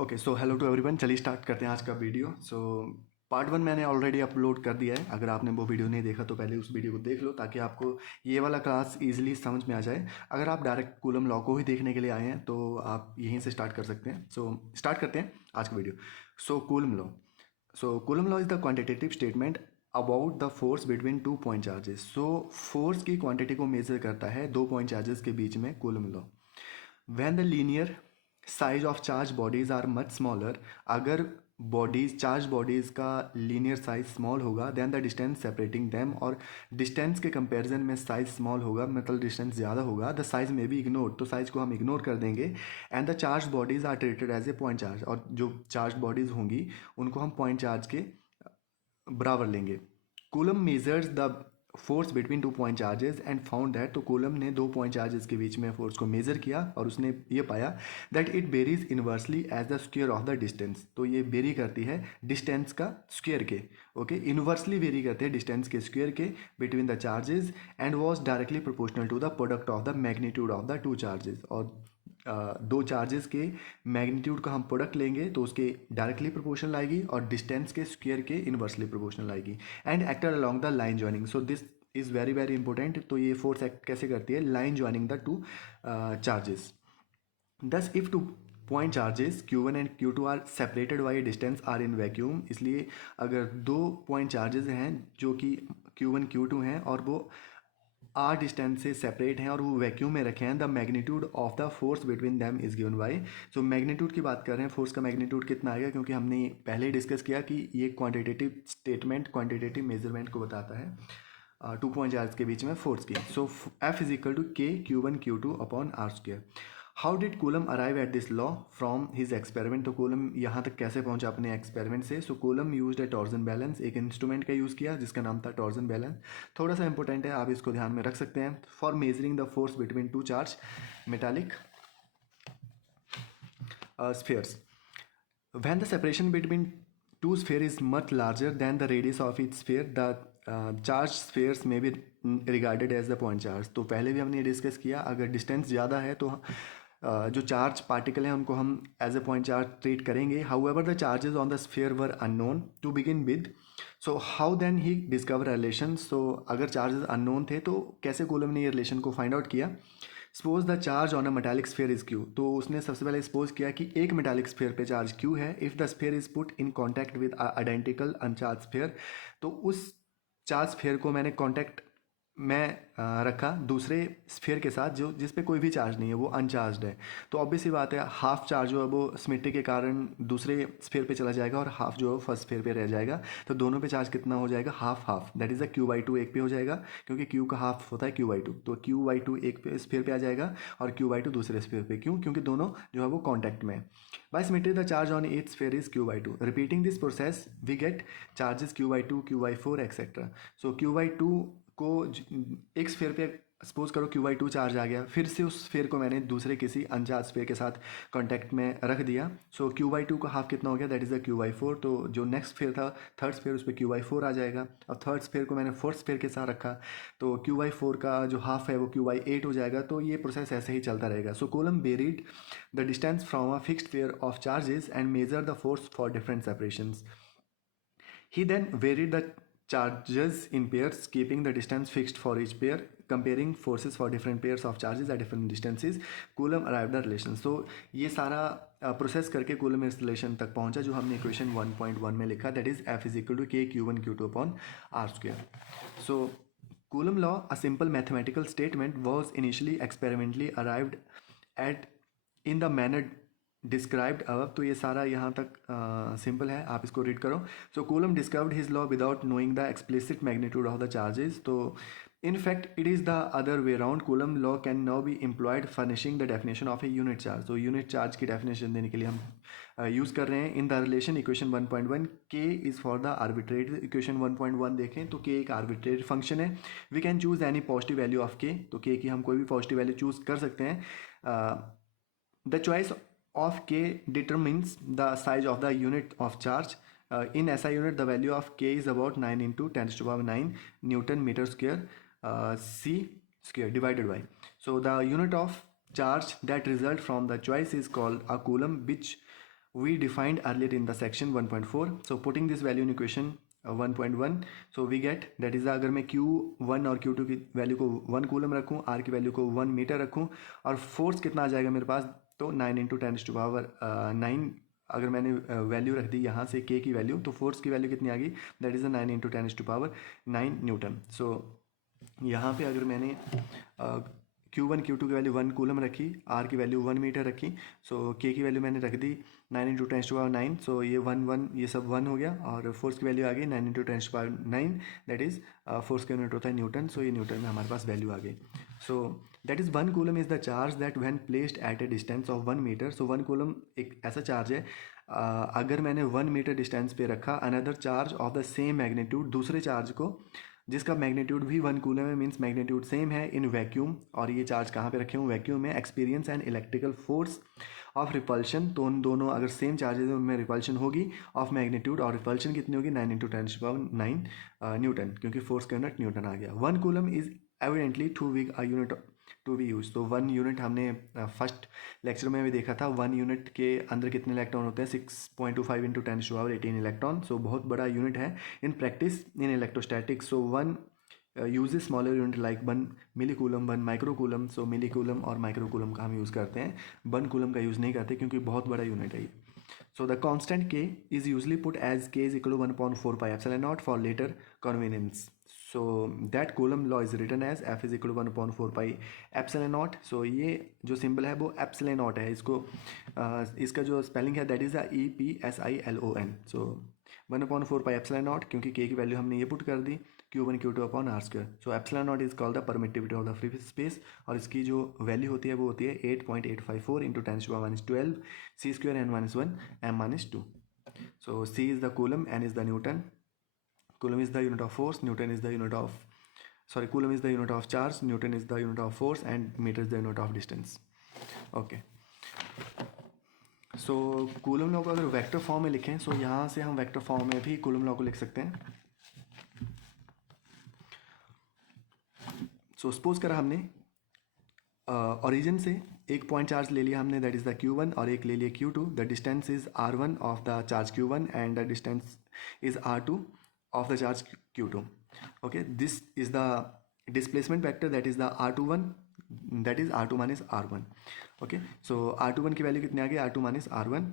Okay, so hello to everyone. चलिए start करते हैं आज का वीडियो। पार्ट वन मैंने ऑलरेडी अपलोड कर दिया है। अगर आपने वो वीडियो नहीं देखा तो पहले उस वीडियो को देख लो ताकि आपको ये वाला क्लास इजीली समझ में आ जाए। अगर आप डायरेक्ट कूलम लॉ को ही देखने के लिए आए हैं तो आप यहीं से स्टार्ट कर सकते हैं। स्टार्ट करते हैं आज का video. Coulomb law. Coulomb law is the quantitative statement about the force between two point charges. Force की क्वांटिटी को मेजर करता है दो पॉइंट चार्जेस के बीच में coulomb law. when the linear size of charged bodies are much smaller, अगर bodies charge bodies का linear size small होगा then the distance separating them, और डिस्टेंस के कंपैरिजन में साइज स्मॉल होगा मतलब डिस्टेंस ज़्यादा होगा, द साइज में बी इग्नोर, तो साइज को हम इग्नोर कर देंगे। And the charge bodies are treated as a point charge, और जो चार्ज बॉडीज होंगी उनको हम पॉइंट चार्ज के बराबर लेंगे। Coulomb measures the force between two point charges and found that, तो कूलम ने दो पॉइंट चार्जेस के बीच में फोर्स को मेजर किया और उसने ये पाया that it varies inversely as the square of the distance. तो ये वेरी करती है डिस्टेंस का स्क्वायर के, ओके, इनवर्सली वेरी करते हैं डिस्टेंस के स्क्वायर के between the charges, and was directly proportional to the product of the magnitude of the two charges. और दो चार्जेस के मैग्नीट्यूड का हम प्रोडक्ट लेंगे तो उसके डायरेक्टली प्रोपोर्शनल आएगी और डिस्टेंस के स्क्वायर के इनवर्सली प्रोपोर्शनल आएगी। And acted along the line joining, so this is very very important. तो ये फोर्स एक्ट कैसे करती है? Line joining the two charges. Thus, if two point charges Q1 and Q2 are separated by a distance r in vacuum, इसलिए अगर दो point charges हैं जो कि Q1 Q2 हैं और वो r डिस्टेंस से सेपरेट हैं और वो वैक्यूम में रखे हैं, the magnitude of the force between them is given by. Magnitude की बात कर रहे हैं, फोर्स का मैग्नीट्यूड कितना आएगा, क्योंकि हमने पहले ही डिस्कस किया कि ये क्वांटिटेटिव स्टेटमेंट क्वांटिटेटिव मेजरमेंट को बताता है टू पॉइंट चार्ज के बीच में फोर्स की। F is equal to k Q1 Q2 upon are square. How did Coulomb arrive at this law from his experiment, तो कूलम यहाँ तक कैसे पहुंचा अपने एक्सपेरिमेंट से? Coulomb used a torsion balance, एक इंस्ट्रूमेंट का यूज़ किया जिसका नाम था टॉर्जन बैलेंस। थोड़ा सा इंपॉर्टेंट है, आप इसको ध्यान में रख सकते हैं। For measuring the force between two charge metallic spheres, when the separation between two sphere is much larger than the radius of each sphere, the charged spheres may be regarded as the point charge। तो पहले भी हमने ये discuss किया, अगर distance ज़्यादा है तो जो चार्ज पार्टिकल हैं उनको हम as a point charge treat करेंगे। However the charges on the sphere were unknown to begin with, so how then he discover relation. अगर चार्जेस अननोन थे तो कैसे कूलम ने ये रिलेशन को फाइंड आउट किया? Suppose the charge on a metallic sphere is Q, तो उसने सबसे पहले सपोज किया कि एक मेटालिक स्फीयर पे चार्ज क्यू है। If the sphere is put in contact with identical अनचार्ज sphere, तो उस चार्ज स्फीयर को मैंने कॉन्टैक्ट में रखा दूसरे स्फीयर के साथ जो जिस पे कोई भी चार्ज नहीं है, वो अनचार्ज है। तो ऑब्वियस सी बात है, हाफ चार्ज जो है वो स्मिट्टी के कारण दूसरे स्फीयर पे चला जाएगा और हाफ जो है वो फर्स्ट स्फीयर पे रह जाएगा। तो दोनों पे चार्ज कितना हो जाएगा? Half half, that is the Q/2 एक पे हो जाएगा, क्योंकि Q का हाफ होता है Q/2। तो Q/2 एक पे स्फीयर पे आ जाएगा और Q/2 दूसरे स्फीयर पे। क्यों? क्योंकि दोनों जो है वो कॉन्टैक्ट में। By symmetry the charge on each sphere is Q/2। Repeating this process we get charges Q/2 Q/4 etcetera. Q/2 को एक स्फीयर पे सपोज करो Q/2 चार्ज आ गया, फिर से उस स्फीयर को मैंने दूसरे किसी अनचार्ज स्फीयर के साथ कांटेक्ट में रख दिया। Q/2 का हाफ कितना हो गया? That is the Q/4। तो जो नेक्स्ट स्फीयर था थर्ड स्फीयर, उस पर Q/4 आ जाएगा। अब थर्ड स्फीयर को मैंने फोर्थ स्फीयर के साथ रखा तो Q/4 का जो हाफ है वो Q/8 हो जाएगा। तो ये प्रोसेस ऐसे ही चलता रहेगा। Coulomb varied the distance from a fixed pair of charges and measure the force for different separations. He then varied the charges in pairs, keeping the distance fixed for each pair, comparing forces for different pairs of charges at different distances. Coulomb arrived at relation. So ये सारा process करके coulomb इस relation तक पहुंचा जो हमने equation 1.1 में लिखा, that is F is equal to k Q1 Q2 upon are square. So Coulomb law, a simple mathematical statement, was initially experimentally arrived at in the manner described अब। तो ये सारा यहाँ तक सिंपल है, आप इसको रीड करो। Coulomb discovered his law without knowing the explicit magnitude of the charges. तो in fact it is the other way round. Coulomb law can now be employed furnishing the definition of a unit charge. तो unit charge की definition देने के लिए हम use कर रहे हैं in the relation equation 1.1। K is for the arbitrary. Equation 1.1 देखें तो के एक आर्बिट्रेरी फंक्शन है। We can choose any positive value of k, तो के की हम कोई भी पॉजिटिव वैल्यू चूज़ कर सकते हैं। The choice of k determines the size of the unit of charge. In SI unit, the value of k is about 9 into 10 to the power 9 Newton meter square C square divided by. So the unit of charge that result from the choice is called a coulomb, which we defined earlier in the section 1.4. So putting this value in equation 1.1, so we get that is अगर मैं Q1 और Q2 की value को 1 coulomb रखूँ, R की value को 1 metre रखूँ, और फोर्स कितना आ जाएगा मेरे पास, तो 9 इंटू 10⁻9 अगर मैंने वैल्यू रख दी यहाँ से K की वैल्यू, तो फोर्स की वैल्यू कितनी आ गई, दैट इज़ 9 इंटू 10⁻9 न्यूटन. सो यहाँ पे अगर मैंने Q1 Q2 की वैल्यू 1 कूलम रखी, R की वैल्यू 1 मीटर रखी, सो K की वैल्यू मैंने रख दी 9 इंटू 10⁻9, सो ये 1 ये सब 1 हो गया, और फोर्स की वैल्यू आ गई 9 इंटू 10⁻9, दैट इज़ फोर्स का यूनिट होता है न्यूटन. सो ये न्यूटन में हमारे पास वैल्यू आ गई. So that is 1 coulomb is the charge that when placed at a distance of 1 metre. So 1 coulomb एक ऐसा चार्ज है, अगर मैंने 1 मीटर डिस्टेंस पे रखा another charge of the same magnitude, दूसरे चार्ज को जिसका मैग्नीट्यूड भी 1 कूलम है, मीन्स मैग्नीट्यूड सेम है, इन वैक्यूम, और ये चार्ज कहाँ पे रखे हुए वैक्यूम में, experience and electrical force of repulsion, तो उन दोनों अगर सेम चार्जेस हैं उनमें रिपल्शन होगी ऑफ मैग्नीट्यूड, और रिपल्शन कितनी होगी 9 इंटू 10⁻9 न्यूटन, क्योंकि फोर्स का यूनिट न्यूटन आ गया. 1 coulomb is evidently too weak a unit to be use. तो 1 यूनिट हमने फर्स्ट लेक्चर में भी देखा था, 1 यूनिट के अंदर कितने इलेक्ट्रॉन होते हैं, 6.25 इंटू 10⁻18 इलेक्ट्रॉन. सो बहुत बड़ा यूनिट है in practice in electrostatics. So 1 uses smaller unit like 1 millicoulomb 1 microcoulomb. So millicoulomb और माइक्रोकूलम का हम यूज़ करते हैं, 1 कूलम का यूज़ नहीं करते क्योंकि बहुत बड़ा यूनिट है ये. So the constant K is usually put as K is equal to 1/4 pi epsilon naught for later convenience. So that Coulomb law is written as F is equal to 1/4 pi epsilon naught. So ये जो symbol है वो epsilon naught है, इसको इसका जो spelling है that is EPSILON. So 1/4 pi epsilon naught, क्योंकि K की वैल्यू हमने ये पुट कर दी, Q1 Q2 upon R square. So epsilon naught is called the permittivity of the free space, और इसकी जो वैल्यू होती है वो होती है 8.854 into 10⁻12 C square n-1 m-2. So C is the coulomb, n is the Newton. Coulomb is the unit of force, Newton is the unit of Coulomb is the unit of charge, Newton is the unit of force, and meter is the unit of distance. Okay. So Coulomb law को अगर vector form में लिखें, सो यहाँ से हम vector form में भी coulomb law को लिख सकते हैं. सो सपोज करा हमने ओरिजिन से एक पॉइंट चार्ज ले लिया हमने, दैट इज़ द Q1, और एक ले लिया Q2. The distance is R1 of the charge Q1 and the distance is R2 of the charge Q2. Okay, this is the displacement vector, that is the R21, that is R2 minus R1. Okay, so R21 की value कितनी आ गई, R2 minus R1.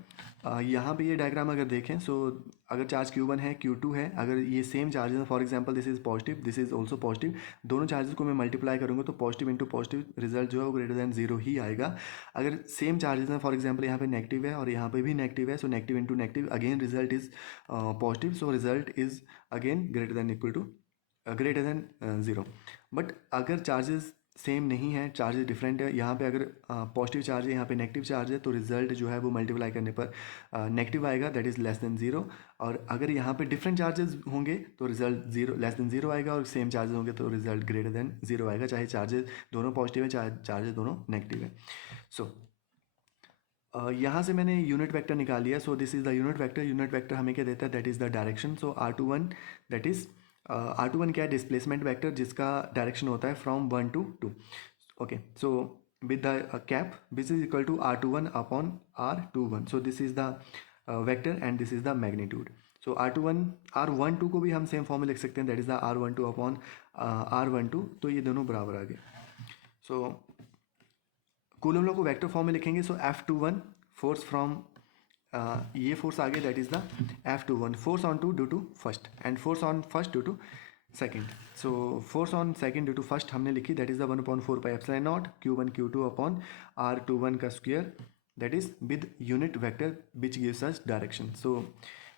यहाँ पे ये diagram अगर देखें, सो अगर charge Q1 है Q2 है, अगर ये सेम चार्जेस हैं, for example this is positive, this is also positive, दोनों चार्जेस को मैं मल्टीप्लाई करूँगा तो पॉजिटिव इंटू पॉजिटिव रिजल्ट जो है वो ग्रेटर देन 0 ही आएगा. अगर सेम चार्जेस हैं, फॉर एग्जाम्पल यहाँ पे नेगेटिव है और यहाँ पे भी नेगेटिव है, so negative into negative again result is positive, so result is again greater than equal to greater than 0. But अगर चार्जेस सेम नहीं है, चार्जेस डिफरेंट है, यहाँ पे अगर पॉजिटिव चार्ज है, यहाँ पे नेगेटिव चार्ज है, तो रिजल्ट जो है वो मल्टीप्लाई करने पर नेगेटिव आएगा, दैट इज़ लेस देन 0. और अगर यहाँ पे डिफरेंट चार्जेस होंगे तो रिजल्ट 0 लेस देन 0 आएगा, और सेम चार्जेस होंगे तो रिजल्ट ग्रेटर देन 0 आएगा, चाहे चार्जेस दोनों पॉजिटिव है चाहे चार्जेस दोनों नेगेटिव है. सो यहाँ से मैंने यूनिट वेक्टर निकाल लिया. So this is the unit vector. Unit vector हमें क्या देता है, that is the direction. So R21 that is R21 क्या है, डिस्प्लेसमेंट वेक्टर जिसका डायरेक्शन होता है from 1 to 2. Okay, so with the cap, this is equal to R21 upon R21. So this is the vector and this is the magnitude. So R12 को भी हम same form में लिख सकते हैं, that is the R12 upon R12. तो ये दोनों बराबर आ गए. सो कूलम लॉ को वेक्टर फॉर्म में लिखेंगे. सो F21 फोर्स फ्रॉम ये फोर्स आ गया, that is the F21 force on two due to first and force on first due to second. So force on second due to first हमने लिखी, that is the 1/4 pi epsilon naught Q1 Q2 अपॉन R21 का square, that is with unit vector which gives us direction. So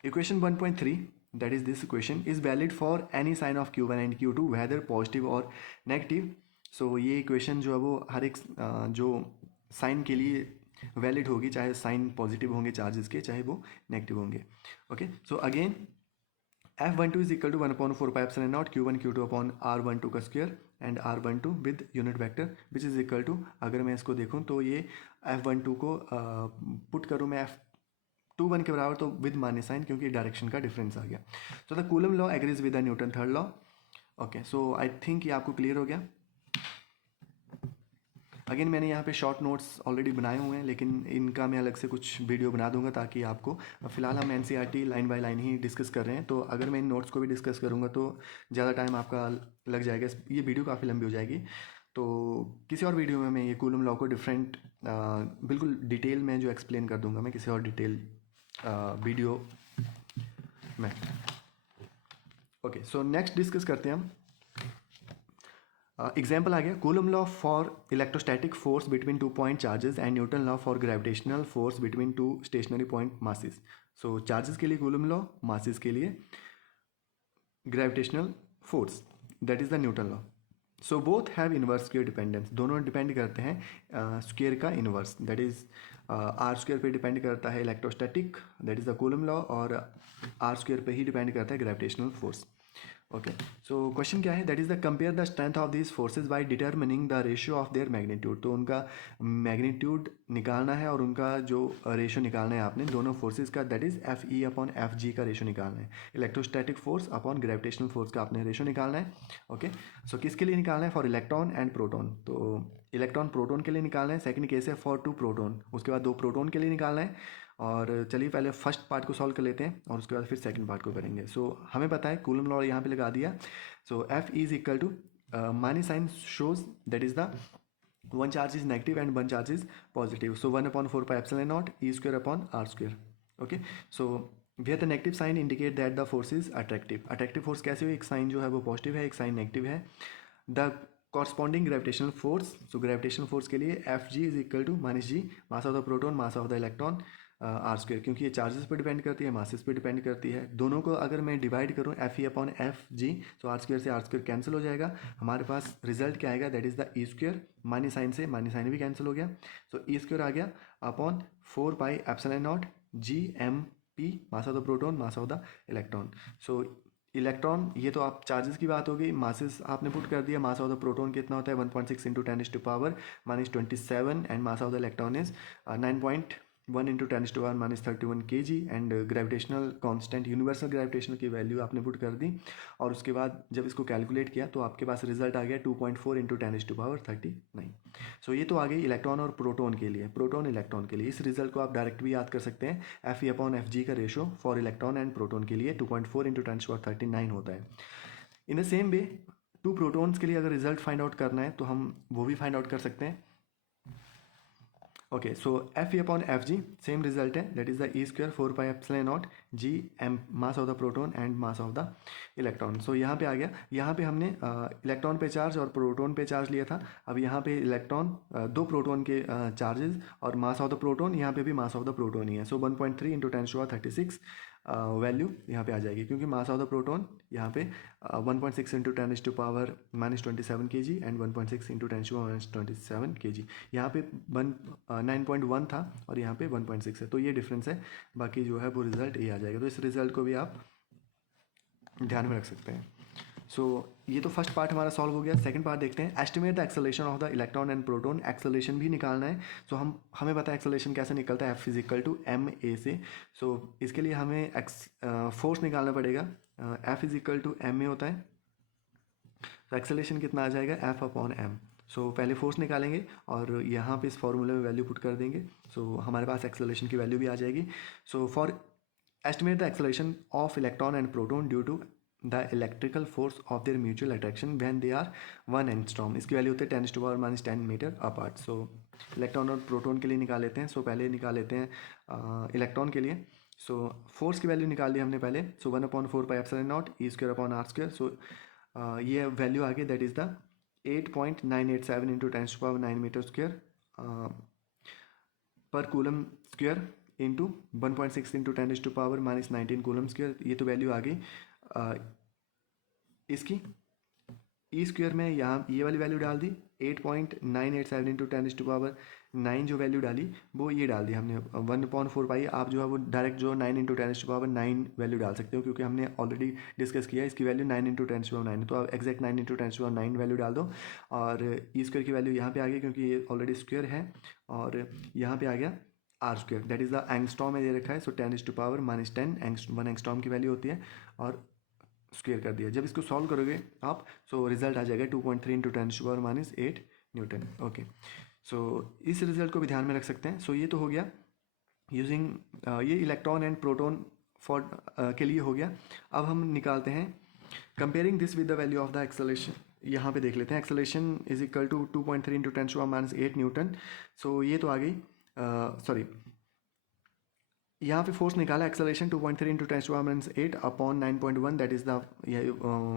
equation 1.3 that is this equation is valid for any sign of Q1 and Q2 whether positive और negative. So ये equation जो है वो हर एक जो sign के लिए valid होगी, चाहे साइन पॉजिटिव होंगे चार्जेस के, चाहे वो नेगेटिव होंगे. Okay, so again F12 is equal to 1/4 pi epsilon naught Q1 Q2 upon R12 का square and R12 with unit vector which is equal to, अगर मैं इसको देखूँ तो ये F12 को पुट करूँ मैं F21 के बराबर, तो विद माइनस साइन क्योंकि डायरेक्शन का डिफरेंस आ गया. So the Coulomb law agrees with the Newton third law. Okay, so I think ये आपको क्लियर हो गया. अगेन मैंने यहाँ पे शॉर्ट नोट्स ऑलरेडी बनाए हुए हैं, लेकिन इनका मैं अलग से कुछ वीडियो बना दूंगा ताकि आपको, फिलहाल हम NCERT line by line he discuss कर रहे हैं, तो अगर मैं इन नोट्स को भी डिस्कस करूँगा तो ज़्यादा टाइम आपका लग जाएगा, ये वीडियो काफ़ी लंबी हो जाएगी। तो किसी और वीडियो में मैं ये कूलम लॉ को डिफरेंट बिल्कुल डिटेल में जो एक्सप्लेन कर दूंगा मैं किसी और डिटेल वीडियो में। ओके, सो नेक्स्ट डिस्कस करते हैं हम। एग्जाम्पल आ गया, coulomb law for electrostatic force between 2 point charges and Newton law for gravitational force between 2 stationary point masses. So charges के लिए कूलम लॉ, मासेस के लिए gravitational force, that is the Newton law. So both have inverse square dependence, दोनों depend करते हैं square का inverse, that is r square पे depend करता है electrostatic, that is the Coulomb law, और आर स्क्वायर पे ही डिपेंड करता है gravitational force. Okay, so question क्या है, that is the compare the strength of these forces by determining the ratio of their magnitude. तो उनका मैग्नीट्यूड निकालना है और उनका जो रेशियो निकालना है आपने दोनों फोर्सेज का, that is F E upon F g का रेशियो निकालना है। Electrostatic force upon gravitational force का आपने रेशियो निकालना है। ओके, सो किसके लिए निकालना है, फॉर इलेक्ट्रॉन एंड प्रोटॉन। तो इलेक्ट्रॉन प्रोटॉन के लिए निकालना है, सेकंड केस है फॉर 2 प्रोटॉन, उसके बाद 2 प्रोटॉन के लिए निकालना है। और चलिए पहले फर्स्ट पार्ट को सॉल्व कर लेते हैं और उसके बाद फिर सेकंड पार्ट को करेंगे। सो हमें पता है कूलम लॉ यहाँ पे लगा दिया। So F is equal to minus sign shows that is the one charge is negative and one charge is positive. So 1/4 pi epsilon naught e square upon are square. Okay, so where the negative sign indicate that the force is attractive. Attractive force कैसे हुई, एक sign जो है वो positive है, एक sign negative है। The corresponding gravitational force, so gravitational force के लिए F G is equal to minus G mass of the proton mass of the electron r square, क्योंकि ये चार्जेस पे डिपेंड करती है, मासेस पे डिपेंड करती है। दोनों को अगर मैं डिवाइड करूँ एफ ई अपॉन एफ जी, तो आर स्क्वायर से आर स्क्वायर कैंसिल हो जाएगा, हमारे पास रिजल्ट क्या आएगा, that is the e square, minus sign से माइनस साइन भी कैंसिल हो गया, सो ई स्क्वायर आ गया upon 4 pi epsilon naught G m p mass of the proton mass of the electron. So electron, ये तो आप चार्जेस की बात हो गई, मासेस आपने पुट कर दिया, मास ऑफ द प्रोटॉन कितना होता है 1.6 into 10⁻⁻27 and mass of the electron is 9.1 into 10⁻31 kg and gravitational constant universal gravitational की वैल्यू आपने पुट कर दी, और उसके बाद जब इसको कैलकुलेट किया तो आपके पास रिजल्ट आ गया 2.4 इंटू 10⁻39। सो ये तो आ गई इलेक्ट्रॉन और प्रोटॉन के लिए, प्रोटॉन इलेक्ट्रॉन के लिए। इस रिजल्ट को आप डायरेक्ट भी याद कर सकते हैं, एफ ई अपॉन एफ जी का ratio for electron and proton के लिए 2.4 इंटू 10⁻39 होता है। In the same way 2 protons के लिए अगर रिजल्ट फाइंड आउट करना है तो हम वो भी फाइंड आउट कर सकते हैं। ओके, सो एफ ई upon F g same result है, that is the e square 4 pi epsilon naught G m mass of the proton and mass of the electron. So यहाँ पे आ गया, यहाँ पे हमने इलेक्ट्रॉन पे चार्ज और प्रोटॉन पे चार्ज लिया था, अब यहाँ पे इलेक्ट्रॉन 2 प्रोटॉन के चार्जेस और मास ऑफ द प्रोटॉन, यहाँ पे भी मास ऑफ द प्रोटॉन ही है। सो 1.3 इंटू 10⁻36 वैल्यू यहाँ पे आ जाएगी, क्योंकि मास ऑफ द प्रोटॉन यहाँ पे 1.6 into 10⁻⁻27 kg and 1.6 into 10⁻⁻27 kg, यहाँ पे 9.1 था और यहाँ पे 1.6 है, तो ये डिफरेंस है, बाकी जो है वो रिजल्ट ये आ जाएगा। तो इस रिजल्ट को भी आप ध्यान में रख सकते हैं। सो ये तो फर्स्ट पार्ट हमारा सॉल्व हो गया। सेकंड पार्ट देखते हैं, estimate the acceleration of the electron and proton. Acceleration भी निकालना है। सो हमें पता है एक्सेलरेशन कैसे निकलता है, F physical to m a से। सो इसके लिए हमें फोर्स निकालना पड़ेगा, F physical to m a होता है, तो एक्सेलरेशन कितना आ जाएगा, एफ अपॉन एम। सो पहले फोर्स निकालेंगे और यहाँ पे इस फॉर्मूले में वैल्यू पुट कर देंगे, सो हमारे पास एक्सेलरेशन की वैल्यू भी आ जाएगी। So for estimate the acceleration of electron and proton due to the electrical force of their mutual attraction when they are 1 angstrom, इसकी वैल्यू होती है 10⁻⁻10 मीटर अपार्ट। सो इलेक्ट्रॉन और प्रोटॉन के लिए निकाल लेते हैं। सो पहले निकाल लेते हैं इलेक्ट्रॉन के लिए। सो फोर्स की वैल्यू निकाल ली हमने पहले, so 1/4 pi epsilon naught e square upon are square. So ये वैल्यू आ गई, that is the 8.987 into 10⁻9 metre square per coulomb square into 1.6 into 10⁻⁻19 coulomb square. ये तो वैल्यू आ गई इसकी। ई स्क्वायर में यहाँ ये वाली वैल्यू डाल दी, 8.987 इंटू 10⁻9 जो वैल्यू डाली वो ये डाल दी हमने 1/4 पाई। आप जो है वो डायरेक्ट जो 9 इंटू 10⁻9 वैल्यू डाल सकते हो, क्योंकि हमने ऑलरेडी डिस्कस किया इसकी वैल्यू 9 इंटू 10⁻9, तो आप एक्जैक्ट 9 इंटू 10⁻9 वैल्यू डाल दो। और ई स्क्वायर की वैल्यू यहाँ पे आ गई, क्योंकि ये ऑलरेडी स्क्वायर है, और यहाँ पे आ गया r square, that is the angstrom में दे रखा है। सो 10⁻10 1 एंगस्ट्रॉम की वैल्यू होती है, और स्क्वायर कर दिया। जब इसको सॉल्व करोगे आप, सो रिजल्ट आ जाएगा 2.3 इंटू 10⁻8 न्यूटन। ओके, सो इस रिजल्ट को भी ध्यान में रख सकते हैं. सो ये तो हो गया यूजिंग ये इलेक्ट्रॉन एंड प्रोटॉन फॉर के लिए हो गया. अब हम निकालते हैं comparing this with the value of the acceleration. यहाँ पे देख लेते हैं acceleration is equal to 2.3 into 10⁻⁸ newton. So ये तो आ गई सॉरी यहाँ पे फोर्स निकाला acceleration 2.3 into 10⁻⁸ upon 9.1 that is the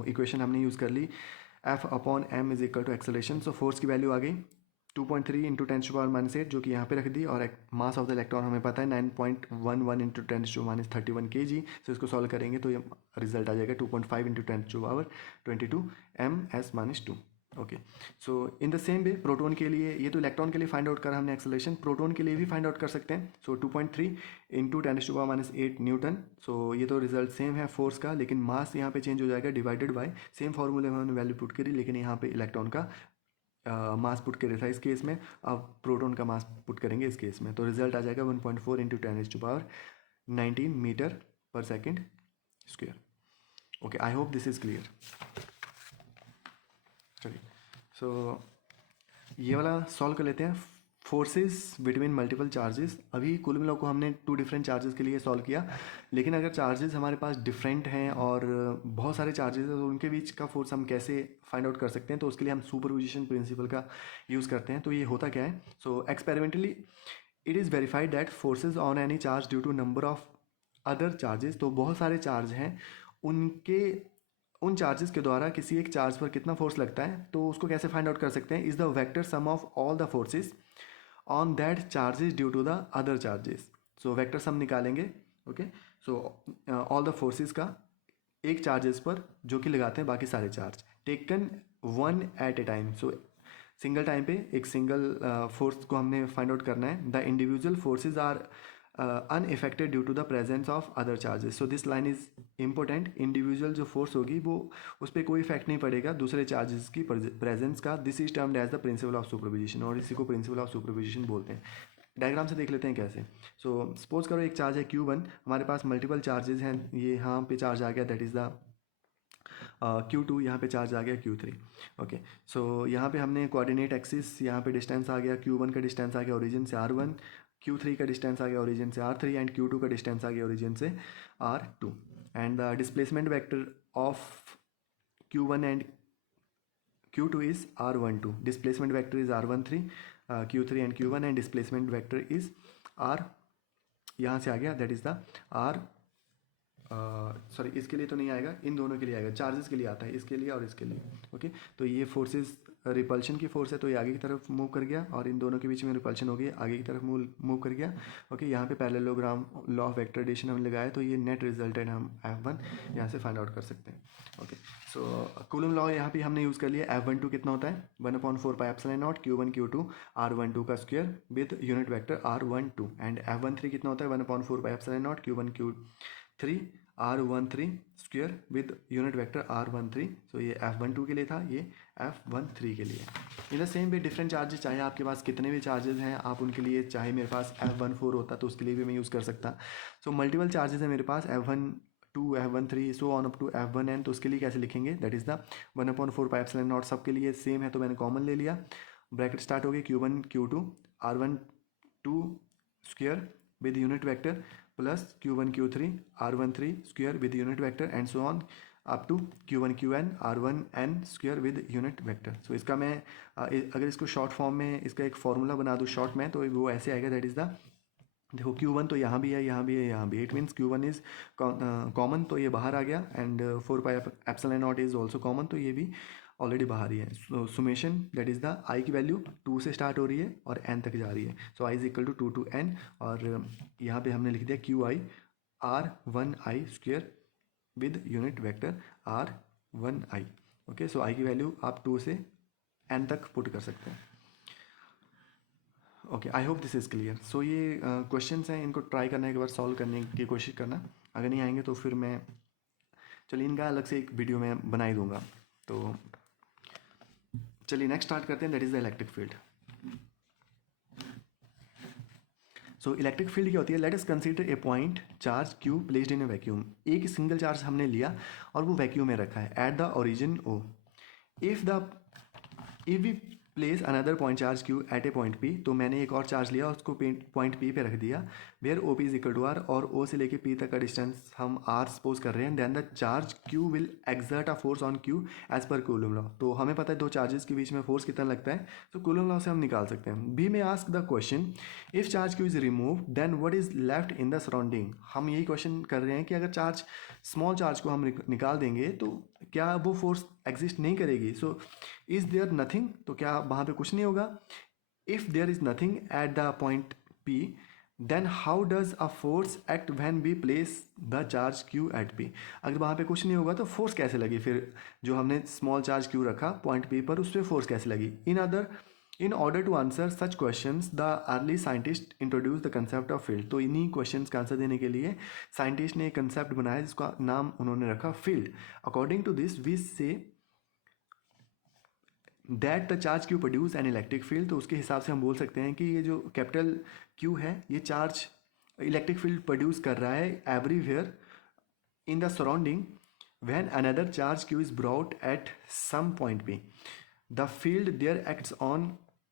equation हमने यूज़ कर ली. F upon m is equal to acceleration. So force की वैल्यू आ गई 2.3 इंटू 10⁻⁸ जो कि यहाँ पे रख दी और मास ऑफ द इलेक्ट्रॉन हमें पता है 9.11 इंटू 10⁻31 kg. सो इसको सॉल्व करेंगे तो ये रिजल्ट आ जाएगा 2.5 into 10⁻22 m(s-2). Okay. So in the same way proton के लिए, ये तो इलेक्ट्रॉन के लिए फाइंड आउट करा हमने एक्सेलरेशन, प्रोटॉन के लिए भी फाइंड आउट कर सकते हैं. सो 2.3 इंटू 10⁻⁸ न्यूटन. सो ये तो रिजल्ट सेम है फोर्स का, लेकिन मास यहाँ पे चेंज हो जाएगा डिवाइडेड बाय सेम फार्मूले में हमने वैल्यू पुट करी, लेकिन यहाँ पे इलेक्ट्रॉन का मास पुट करे था इस केस में. अब प्रोटॉन का मास पुट करेंगे इस केस में, तो रिजल्ट आ जाएगा 1.4 इंटू 10⁻19 मीटर पर second square. Okay, I hope this is clear. चलिए, सो ये वाला सॉल्व कर लेते हैं. Forces between multiple charges. अभी कुल मिला को हमने 2 डिफरेंट चार्जेस के लिए सॉल्व किया, लेकिन अगर चार्जेस हमारे पास डिफरेंट हैं और बहुत सारे चार्जेस हैं तो उनके बीच का फोर्स हम कैसे फाइंड आउट कर सकते हैं, तो उसके लिए हम सुपरपोजिशन प्रिंसिपल का यूज़ करते हैं. तो ये होता क्या है, so experimentally it is verified that forces on any charge due to number of other charges. तो बहुत सारे चार्ज हैं, उन चार्जेस के द्वारा किसी एक चार्ज पर कितना फोर्स लगता है, तो उसको कैसे फाइंड आउट कर सकते हैं. Is the vector sum of all the forces on that charges due to the other charges. So vector sum निकालेंगे. Okay, so all the forces का एक चार्जेस पर जो कि लगाते हैं बाकी सारे charge, taken one at a time. So single time पे एक सिंगल फोर्स को हमने फाइंड आउट करना है. The individual forces are unaffected due to the presence of other charges. So this line is important. Individual जो force होगी वो उस पर कोई इफेक्ट नहीं पड़ेगा दूसरे चार्जेस की प्रेजेंस का. This is termed as the principle of superposition, और इसी को प्रिंसिपल ऑफ सुपरपोजिशन बोलते हैं. डायग्राम से देख लेते हैं कैसे. सो सपोज करो एक चार्ज है Q1, हमारे पास मल्टीपल चार्जेस हैं. ये यहाँ पे चार्ज आ गया दैट इज़ द Q2, यहाँ पे चार्ज आ गया Q3. ओके, सो यहाँ पे हमने कोऑर्डिनेट एक्सिस, यहाँ पे डिस्टेंस आ गया Q1 का डिस्टेंस आ गया ओरिजिन से R1, Q3 का डिस्टेंस आ गया ओरिजिन से R3 एंड Q2 का डिस्टेंस आ गया ओरिजिन से R2. And the displacement vector of Q1 and Q2 is R12. Displacement vector is R13, Q3 and Q1 and displacement vector is R, यहाँ से आ गया that is the R, sorry इसके लिए तो नहीं आएगा, इन दोनों के लिए आएगा, चार्जेस के लिए आता है, इसके लिए और इसके लिए. ओके, तो ये फोर्सेस रिपल्शन की फोर्स है, तो ये आगे की तरफ मूव कर गया, और इन दोनों के बीच में रिपल्शन हो गई, आगे की तरफ मूव कर गया. ओके, यहाँ पे parallelogram law of vector addition हमने लगाया, तो ये नेट रिजल्टेंट हम F1 यहाँ से फाइंड आउट कर सकते हैं. ओके, सो कूलम लॉ यहाँ पे हमने यूज़ कर लिया. F12 कितना होता है 1/4πε0 Q1 Q2 R12 का square with unit vector R12. And F13 कितना होता है 1/4πε0 Q1 Q3 R13 square with unit vector R13. सो ये F12 के लिए था, ये F13 के लिए. इन the same way different charges, चाहे आपके पास कितने भी चार्जेस हैं, आप उनके लिए, चाहे मेरे पास F14 होता तो उसके लिए भी मैं यूज़ कर सकता. सो मल्टीपल चार्जेस है मेरे पास F12 F13 so on up to F1n, तो उसके लिए कैसे लिखेंगे, दैट इज़ द 1/4πε0. सबके लिए सेम है तो मैंने कॉमन ले लिया. ब्रैकेट स्टार्ट हो गई Q1 Q2 R12 square with unit vector plus Q1 Q3 R13 square with unit vector and so on up to Q1 Qn R1n square with unit vector. So इसका मैं अगर इसको short form में इसका एक formula बना दूँ short में, तो वो ऐसे आएगा दैट इज़ द, देखो Q1 तो यहाँ भी है, यहाँ भी है, यहाँ भी. It means Q1 is common, तो ये बाहर आ गया. एंड 4πε0 इज़ ऑल्सो कॉमन, तो ये भी ऑलरेडी बाहर ही है. सो सुमेशन दैट इज़ द आई की वैल्यू 2 से स्टार्ट हो रही है और n तक जा रही है. So I is equal to 2 to n, और यहाँ पे हमने लिख दिया QI R1I square with unit vector R1I. Okay, so I की वैल्यू आप 2 से n तक पुट कर सकते हैं. Okay, I hope this is clear. So ये क्वेश्चंस हैं, इनको ट्राई करने के बाद सॉल्व करने की कोशिश करना. अगर नहीं आएंगे तो फिर मैं, चलिए इनका अलग से एक वीडियो में बना ही दूंगा. तो चलिए नेक्स्ट स्टार्ट करते हैं, that is the electric field. So electric field क्या होती है, let us consider a point charge Q placed in a vacuum. एक सिंगल चार्ज हमने लिया और वो वैक्यूम में रखा है at the origin O. If we place another point charge Q at a point P, तो मैंने एक और चार्ज लिया, उसको पॉइंट पी पे रख दिया, where O P is equal to R, और ओ से लेके पी तक का डिस्टेंस हम आर सपोज कर रहे हैं, then the charge Q will exert a force on Q as per Coulomb law. तो हमें पता है दो चार्जेस के बीच में फोर्स कितना लगता है, तो कूलम लॉ से हम निकाल सकते हैं। We may ask the question if charge Q is remove then what is left in the surrounding. हम यही क्वेश्चन कर रहे हैं कि अगर चार्ज स्मॉल चार्ज को हम निकाल देंगे तो क्या वो फोर्स एग्जिस्ट नहीं करेगी। सो इज देयर नथिंग, तो क्या वहाँ पे कुछ नहीं होगा। If there is nothing at the point P then how does a force act when we place the charge Q at P. अगर वहाँ पे कुछ नहीं होगा तो फोर्स कैसे लगी, फिर जो हमने स्मॉल चार्ज क्यू रखा पॉइंट पी पर, उस पर फोर्स कैसे लगी। In order to answer such questions the early scientist introduce the concept of field. तो इन्हीं क्वेश्चंस का आंसर देने के लिए साइंटिस्ट ने एक कंसेप्ट बनाया जिसका नाम उन्होंने रखा field. According to this we say that the charge Q produce an electric field. तो उसके हिसाब से हम बोल सकते हैं कि ये जो कैपिटल क्यू है ये चार्ज इलेक्ट्रिक फील्ड प्रोड्यूस कर रहा है everywhere in the surrounding when another charge Q is brought at some point P the field there acts on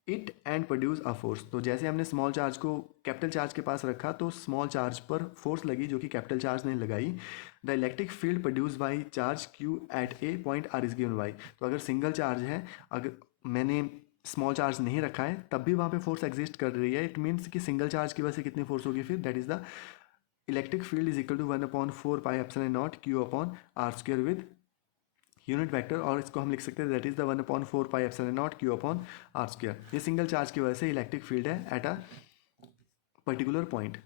it and produce a force. तो जैसे हमने स्मॉल चार्ज को capital charge के पास रखा तो स्मॉल चार्ज पर फोर्स लगी जो कि कैपिटल चार्ज ने लगाई। The electric field produce by charge Q at a point R is given by. तो अगर सिंगल चार्ज है, अगर मैंने स्मॉल चार्ज नहीं रखा है तब भी वहाँ पे फोर्स एग्जिस्ट कर रही है, इट मीन्स कि सिंगल चार्ज की वजह से कितनी फोर्स होगी, फिर that is the electric field is equal to 1/4 pi epsilon naught Q upon are square with unit vector, और इसको हम लिख सकते हैं that is the 1/4 pi epsilon naught Q upon are square. ये सिंगल चार्ज की वजह से इलेक्ट्रिक फील्ड है at a particular point.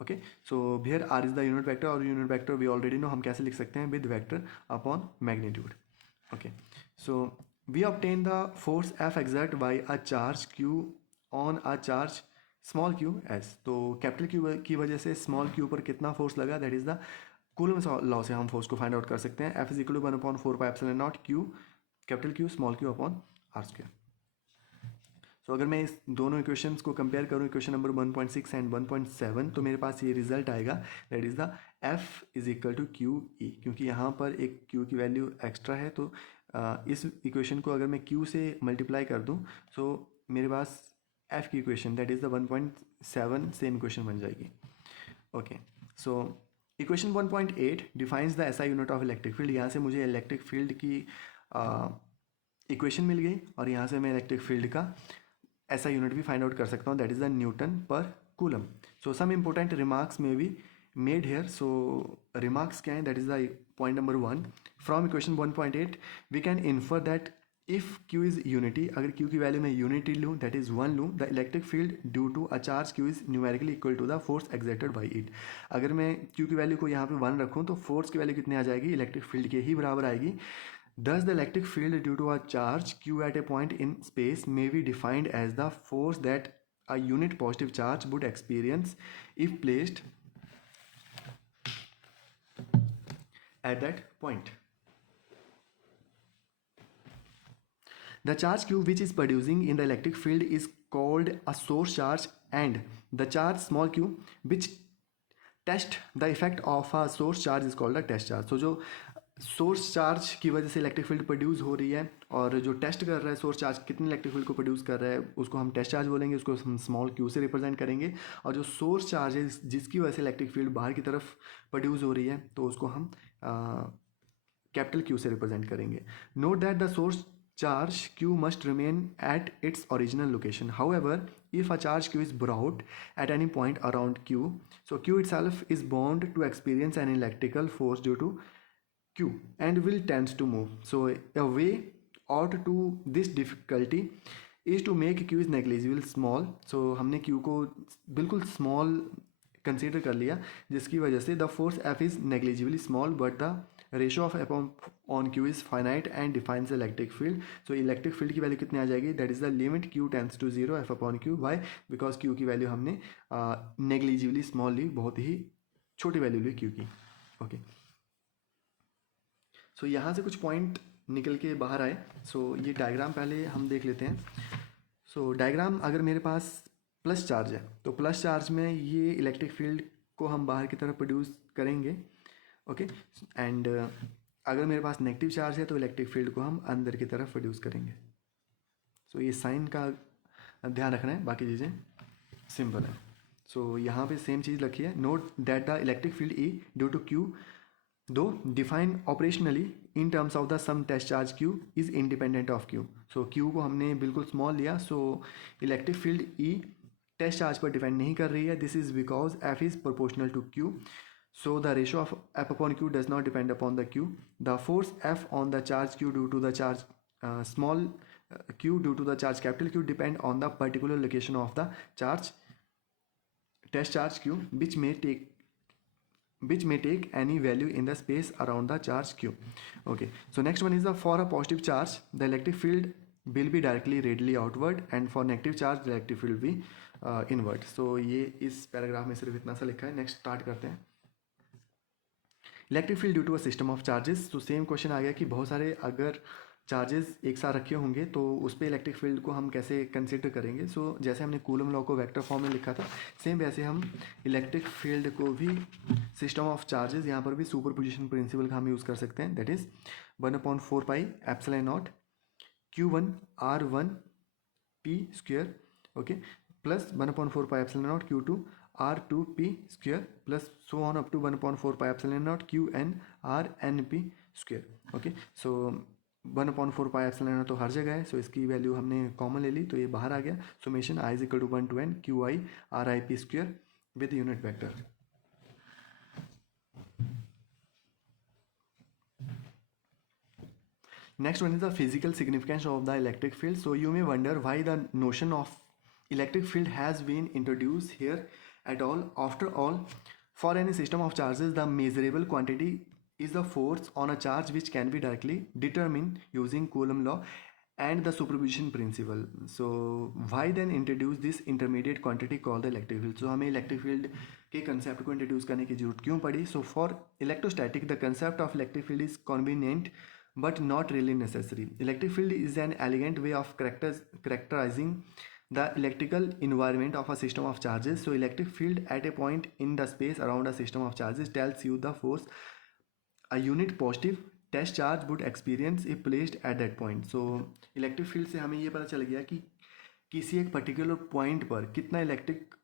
Okay, so here R is the unit vector, और unit vector we already know हम कैसे लिख सकते हैं with vector upon magnitude. Okay, so we obtain the force F exert by a charge Q on a charge small Q S. तो capital Q की वजह से स्मॉल क्यू पर कितना फोर्स लगा, that is the Coulomb's law से हम force को फाइंड आउट कर सकते हैं। F is equal to 1/4 pi epsilon naught Q capital Q small Q upon are square. So अगर मैं इस दोनों इक्वेशंस को कंपेयर करूँ, इक्वेशन नंबर 1.6 एंड 1.7, तो मेरे पास ये रिजल्ट आएगा that is the F is equal to Q E, क्योंकि यहाँ पर एक क्यू की वैल्यू एक्स्ट्रा है। तो इस इक्वेशन को अगर मैं क्यू से मल्टीप्लाई कर दूँ सो मेरे पास एफ की equation that is the 1.7 same equation बन जाएगी। Okay, so equation 1.8 defines the SI unit of electric field. यहाँ से मुझे इलेक्ट्रिक फील्ड की इक्वेशन मिल गई, और यहाँ से मैं इलेक्ट्रिक फील्ड का ऐसा यूनिट भी फाइंड आउट कर सकता हूँ that is the newton per coulomb. So some important remarks may be made here. So remarks क्या है, that is the point number 1 from equation 1.8 we can infer that if Q is unity, अगर Q की value मैं unity लूँ that is 1 लूँ, the electric field due to a charge Q is numerically equal to the force exerted by it. अगर मैं Q की value को यहाँ पे 1 रखूँ तो फोर्स की वैल्यू कितनी आ जाएगी, इलेक्ट्रिक फील्ड के ही बराबर आएगी। Thus, the electric field due to a charge q at a point in space may be defined as the force that a unit positive charge would experience if placed at that point. The charge q which is producing in the electric field is called a source charge, and the charge small q which test the effect of a source charge is called a test charge. So जो source charge की वजह से electric field produce हो रही है, और जो test कर रहा है सोर्स चार्ज कितनी इलेक्ट्रिक फील्ड को प्रोड्यूस कर रहा है उसको हम टेस्ट चार्ज बोलेंगे, उसको हम स्मॉल क्यू से रिप्रेजेंट करेंगे। और जो सोर्स चार्ज है जिसकी वजह से इलेक्ट्रिक फील्ड बाहर की तरफ प्रोड्यूस हो रही है तो उसको हम कैपिटल क्यू से रिप्रेजेंट करेंगे। Note that the source charge q must remain at its original location. However, if a charge q is brought at any point around q, so q itself is bound to experience an electrical force due to q and will tend to move. So a way out to this difficulty is to make q is negligible small. So हमने q को बिल्कुल small consider कर लिया जिसकी वजह से the force F is negligibly small but the ratio of F on Q is finite and defines electric field. So electric field की value कितनी आ जाएगी, that is the limit Q tends to 0 F upon Q by, because Q की value हमने negligibly small ली, बहुत ही छोटी वैल्यू ली क्यू की। ओके, सो यहाँ से कुछ पॉइंट निकल के बाहर आए। सो ये डायग्राम पहले हम देख लेते हैं। सो डायग्राम, अगर मेरे पास प्लस चार्ज है तो प्लस चार्ज में ये इलेक्ट्रिक फील्ड को हम बाहर की तरफ प्रोड्यूस करेंगे। ओके, एंड अगर मेरे पास नेगेटिव चार्ज है तो इलेक्ट्रिक फील्ड को हम अंदर की तरफ प्रोड्यूस करेंगे। सो ये साइन का ध्यान रखना है, बाकी चीज़ें सिंपल है। सो यहाँ पे सेम चीज़ लिखी है, note that the electric field E due to Q though define operationally in terms of the some test charge Q is independent of Q. So Q को हमने बिल्कुल स्मॉल लिया, so electric field E test charge पर depend नहीं कर रही है। This is because F is proportional to Q, so the ratio of F upon Q does not depend upon the Q. The force F on the charge Q due to the charge small q due to the charge capital Q depend on the particular location of the charge test charge q which may take any value in the space around the charge q. Okay, so next one is the for a positive charge the electric field will be directly radially outward and for negative charge the electric field will be inward. So ये इस paragraph में सिर्फ इतना सा लिखा है। Next start करते हैं। Electric field due to a system of charges. तो सेम क्वेश्चन आ गया कि बहुत सारे अगर चार्जेस एक साथ रखे होंगे तो उस पर इलेक्ट्रिक फील्ड को हम कैसे कंसिडर करेंगे। सो जैसे हमने कूलम लॉ को वेक्टर फॉर्म में लिखा था, सेम वैसे हम इलेक्ट्रिक फील्ड को भी सिस्टम ऑफ चार्जेस, यहाँ पर भी सुपर पोजिशन प्रिंसिपल का हम यूज़ कर सकते हैं। That is 1/4 pi epsilon naught Q1 R1 P square, okay, plus 1/4 pi epsilon naught Q2 R2 P square plus so on up to 1/4 pi epsilon naught QN RN P square. Okay, so 1/4 pi epsilon तो हर जगह है, सो इसकी value हमने common ले ली तो ये बाहर आ गया। Summation I = 1 to n QI RI P square with unit vector. Next one is the physical significance of the electric field. So you may wonder why the notion of electric field has been introduced here at all. After all, for any system of charges, the measurable quantity is the force on a charge which can be directly determined using Coulomb law and the superposition principle. So why then introduce this intermediate quantity called the electric field? So हमें electric field के concept को introduce करने की जरूरत क्यों पड़ी? So for electrostatic, the concept of electric field is convenient but not really necessary. Electric field is an elegant way of characterizing the electrical environment of a system of charges. So electric field at a point in the space around a system of charges tells you the force a unit positive test charge would experience if placed at that point. So electric field से हमें ये पता चल गया कि किसी एक particular point पर कितना इलेक्ट्रिक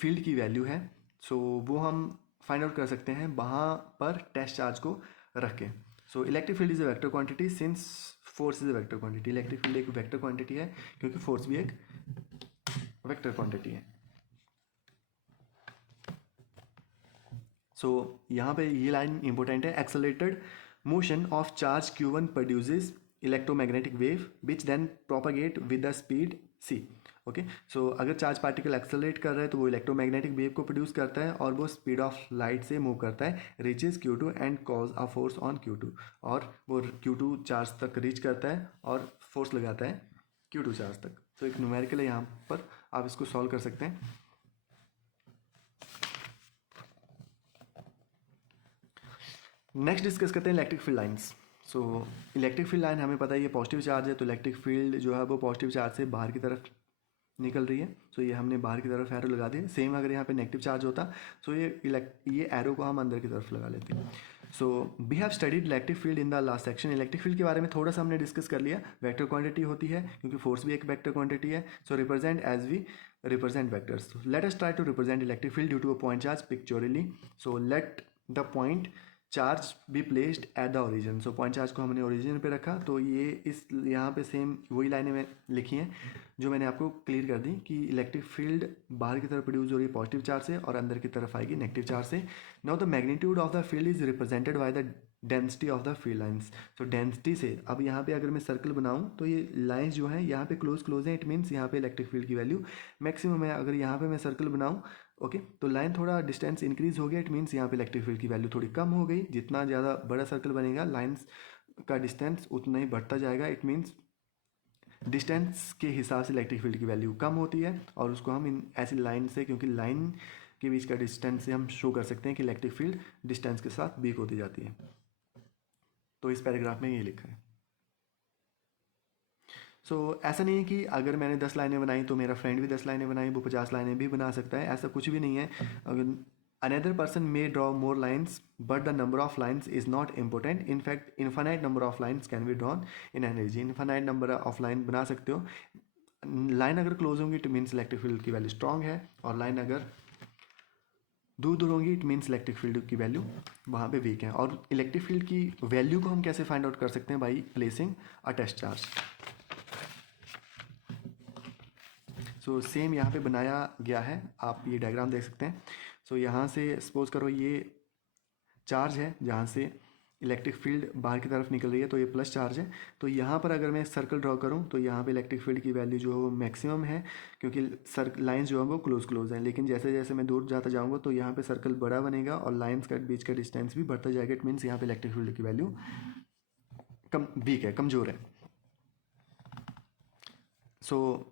फील्ड की वैल्यू है। सो वो हम फाइंड आउट कर सकते हैं वहाँ पर टेस्ट चार्ज को रख के। सो electric field is a vector quantity since force is a vector quantity. Electric field एक वेक्टर क्वांटिटी है क्योंकि फोर्स भी एक वेक्टर क्वांटिटी है। सो यहाँ पे ये लाइन इंपॉर्टेंट है। Accelerated motion of charge Q1 produces electromagnetic wave which then propagate with the speed c। Okay, so अगर चार्ज पार्टिकल एक्सेलरेट कर रहा है तो वो इलेक्ट्रोमैग्नेटिक वेव को प्रोड्यूस करता है और वो स्पीड ऑफ लाइट से मूव करता है, reaches Q2 and cause a force on Q2, और वो Q2 चार्ज तक रीच करता है और फोर्स लगाता है Q2 चार्ज तक। तो एक न्यूमेरिकल है यहाँ पर, आप इसको सॉल्व कर सकते हैं। नेक्स्ट डिस्कस करते हैं इलेक्ट्रिक फील्ड लाइंस। सो इलेक्ट्रिक फील्ड लाइन हमें पता है ये पॉजिटिव चार्ज है, तो इलेक्ट्रिक फील्ड जो है वो पॉजिटिव चार्ज से बाहर की तरफ निकल रही है। सो ये हमने बाहर की तरफ एरो लगा दिया। सेम अगर यहाँ पे नेगेटिव चार्ज होता सो ये एरो को हम अंदर की तरफ लगा लेते हैं। So we have studied electric field in the last section. Electric field के बारे में थोड़ा सा हमने डिस्कस कर लिया। वेक्टर क्वांटिटी होती है क्योंकि फोर्स भी एक वेक्टर क्वांटिटी है। So represent as we represent vectors. Let us try to represent electric field due to a point charge pictorially. So let the point charge be placed at the origin. So point charge को हमने origin पे रखा, तो ये इस यहाँ पे same वही लाइनें में लिखी हैं जो मैंने आपको क्लियर कर दी कि इलेक्ट्रिक फील्ड बाहर की तरफ प्रोड्यूस हो रही है पॉजिटिव चार्ज से और अंदर की तरफ आएगी नेगेटिव चार्ज से। Now the magnitude of the field is represented by the density of the field lines. तो डेंसिटी से अब यहाँ पे अगर मैं सर्कल बनाऊँ तो ये लाइंस जो हैं यहाँ पे क्लोज हैं, इट मीन्स यहाँ पे इलेक्ट्रिक फील्ड की वैल्यू मैक्सिमम है। अगर यहाँ पे मैं सर्कल बनाऊँ ओके तो लाइन थोड़ा डिस्टेंस इंक्रीज हो गया, इट मीन्स यहाँ पे इलेक्ट्रिक फील्ड की वैल्यू थोड़ी कम हो गई। जितना ज़्यादा बड़ा सर्कल बनेगा लाइंस का डिस्टेंस उतना ही बढ़ता जाएगा, इट मीन्स डिस्टेंस के हिसाब से इलेक्ट्रिक फील्ड की वैल्यू कम होती है। और उसको हम इन ऐसी लाइन से, क्योंकि लाइन के बीच का डिस्टेंस से हम शो कर सकते हैं कि इलेक्ट्रिक फील्ड डिस्टेंस के साथ वीक होती जाती है। तो इस पैराग्राफ में ये लिखा है। सो ऐसा नहीं है कि अगर मैंने 10 लाइनें बनाई तो मेरा फ्रेंड भी 10 लाइनें बनाई, वो 50 लाइनें भी बना सकता है, ऐसा कुछ भी नहीं है। अगर Another person may draw more lines, but the number of lines is not important. In fact, infinite number of lines can be drawn in energy. Infinite number of line बना सकते हो. लाइन अगर क्लोज होंगी it means electric field की value strong है, और line अगर दूर दूर होंगी इट मीन्स इलेक्ट्रिक फील्ड की वैल्यू वहाँ पे वीक है. और इलेक्ट्रिक फील्ड की वैल्यू को हम कैसे फाइंड आउट कर सकते हैं? By placing a test charge. So same यहाँ पे बनाया गया है, आप ये डायग्राम देख सकते हैं. सो यहाँ से सपोज करो ये चार्ज है जहाँ से इलेक्ट्रिक फील्ड बाहर की तरफ निकल रही है, तो ये प्लस चार्ज है. तो यहाँ पर अगर मैं सर्कल ड्रॉ करूँ तो यहाँ पे इलेक्ट्रिक फील्ड की वैल्यू जो है वो मैक्सिमम है, क्योंकि लाइंस जो है वो क्लोज हैं. लेकिन जैसे जैसे मैं दूर जाता जाऊँगा तो यहाँ पे सर्कल बड़ा बनेगा और लाइंस का बीच का डिस्टेंस भी बढ़ता जाएगा. इट मीन्स यहाँ पे इलेक्ट्रिक फील्ड की वैल्यू कम वीक है, कमज़ोर है. So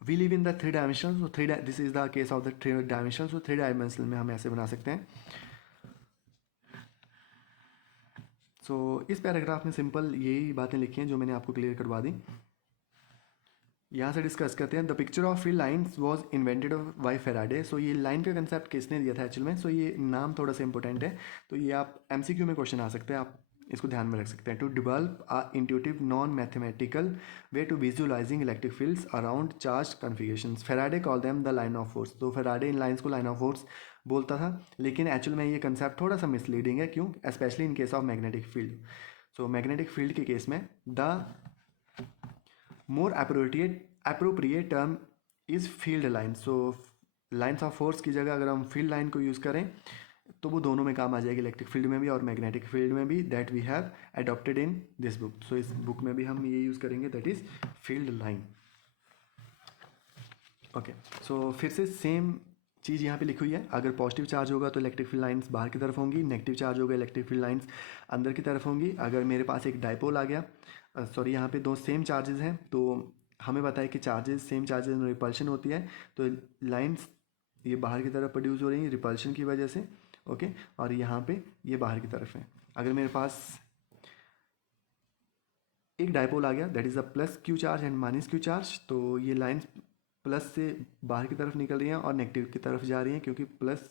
we live in the three dimension. So this is the case of the three dimension. So three dimension में हम ऐसे बना सकते हैं. सो इस पैराग्राफ में सिंपल यही बातें लिखी हैं जो मैंने आपको क्लियर करवा दी. यहाँ से डिस्कस करते हैं. The picture of field lines was invented by Faraday. So ये लाइन का कंसेप्ट किसने दिया था एक्चुअल में? सो ये नाम थोड़ा सा इंपॉर्टेंट है, तो ये आप एमसीक्यू में क्वेश्चन आ सकते हैं, आप इसको ध्यान में रख सकते हैं. To develop a intuitive non mathematical way to visualizing electric fields around charge configurations. Faraday call them the line of force. तो फेराडे इन लाइन्स को लाइन ऑफ फोर्स बोलता था, लेकिन एक्चुअल में ये कंसेप्ट थोड़ा सा मिसलीडिंग है. क्यों? Specially in case of magnetic field. So magnetic field के केस में the more appropriate term is field line. So lines of force की जगह अगर हम फील्ड लाइन को यूज़ करें तो वो दोनों में काम आ जाएगी, इलेक्ट्रिक फील्ड में भी और मैग्नेटिक फील्ड में भी. That we have adopted in this book. So इस बुक में भी हम ये यूज़ करेंगे, that is field line. Okay, so फिर से सेम चीज़ यहाँ पे लिखी हुई है. अगर पॉजिटिव चार्ज होगा तो इलेक्ट्रिक फील्ड लाइंस बाहर की तरफ होंगी, नेगेटिव चार्ज होगा इलेक्ट्रिक फील्ड लाइंस अंदर की तरफ होंगी. अगर मेरे पास एक डाइपोल आ गया, सॉरी यहाँ पे दो सेम चार्जेस हैं, तो हमें पता है कि चार्जेस सेम चार्जेस में रिपल्शन होती है, तो लाइंस ये बाहर की तरफ प्रोड्यूस हो रही हैं रिपल्शन की वजह से. ओके, और यहाँ पे ये बाहर की तरफ है. अगर मेरे पास एक डाइपोल आ गया that is a plus Q charge and minus Q charge, तो ये लाइंस प्लस से बाहर की तरफ निकल रही हैं और नेगेटिव की तरफ जा रही हैं, क्योंकि प्लस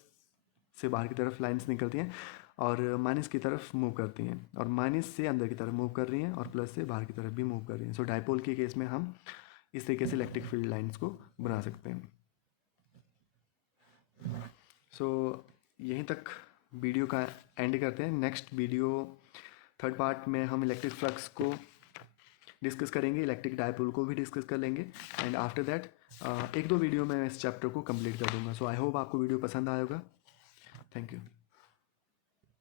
से बाहर की तरफ लाइंस निकलती हैं और माइनस की तरफ मूव करती हैं, और माइनस से अंदर की तरफ मूव कर रही हैं और प्लस से बाहर की तरफ भी मूव कर रही हैं. सो डाइपोल के केस में हम इस तरीके से इलेक्ट्रिक फील्ड लाइंस को बना सकते हैं. सो यहीं तक वीडियो का एंड करते हैं. नेक्स्ट वीडियो थर्ड पार्ट में हम इलेक्ट्रिक फ्लक्स को डिस्कस करेंगे, इलेक्ट्रिक डाइपोल को भी डिस्कस कर लेंगे, एंड आफ्टर दैट एक दो वीडियो में इस चैप्टर को कंप्लीट कर दूंगा. सो आई होप आपको वीडियो पसंद आया होगा. Thank you.